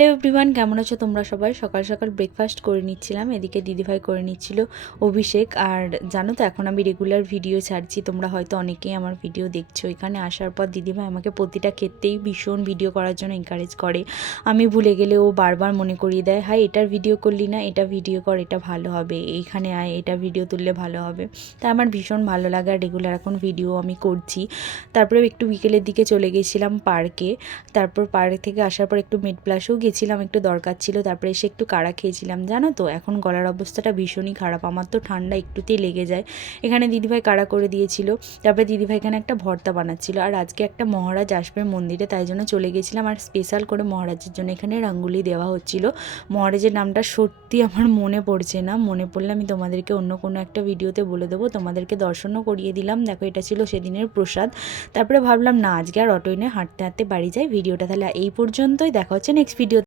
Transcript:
Hello everyone, কেমন আছো তোমরা সবাই? সকাল সকাল ব্রেকফাস্ট করে নিচ্ছিলাম, এদিকে দিদিভাই করে নিচ্ছিল অভিষেক। আর জানো তো, এখন আমি রেগুলার ভিডিও ছাড়ছি, তোমরা হয়তো অনেকেই আমার ভিডিও দেখছো। এখানে আসার পর দিদিভাই আমাকে প্রতিটা ক্ষেত্রেই ভীষণ ভিডিও করার জন্য এনকারেজ করে। আমি ভুলে গেলে ও বারবার মনে করিয়ে দেয়, হাই এটার ভিডিও করলি না, এটা ভিডিও কর, এটা ভালো হবে, এইখানে আয়, এটা ভিডিও তুললে ভালো হবে। তাই আমার ভীষণ ভালো লাগে, আর রেগুলার এখন ভিডিও আমি করছি। তারপরে একটু বিকেলের দিকে চলে গেছিলাম পার্কে। তারপর পার্ক থেকে আসার পর একটু মেড প্লাসেও গেছিলাম, একটু দরকার ছিল। তারপরে এসে একটু কাড়া খেয়েছিলাম। জানো তো, এখন গলার অবস্থাটা ভীষণই খারাপ, আমার তো ঠান্ডা একটুতেই লেগে যায়। এখানে দিদিভাই কাড়া করে দিয়েছিল। তারপরে দিদিভাই এখানে একটা ভর্তা বানাচ্ছিল। আর আজকে একটা মহারাজ আসবে মন্দিরে, তাই জন্য চলে গেছিলাম। আর স্পেশাল করে মহারাজের জন্য এখানে রঙ্গোলি দেওয়া হচ্ছিল। মহারাজের নামটা সত্যি আমার মনে পড়ছে না, মনে পড়লে আমি তোমাদেরকে অন্য কোনো একটা ভিডিওতে বলে দেবো। তোমাদেরকে দর্শনও করিয়ে দিলাম, দেখো এটা ছিল সেদিনের প্রসাদ। তারপরে ভাবলাম না, আজকে আর অটোয় নিয়ে হাঁটতে হাঁটতে বাড়ি যাই। ভিডিওটা তাহলে এই পর্যন্তই, দেখা হচ্ছে নেক্সট ভিডিও।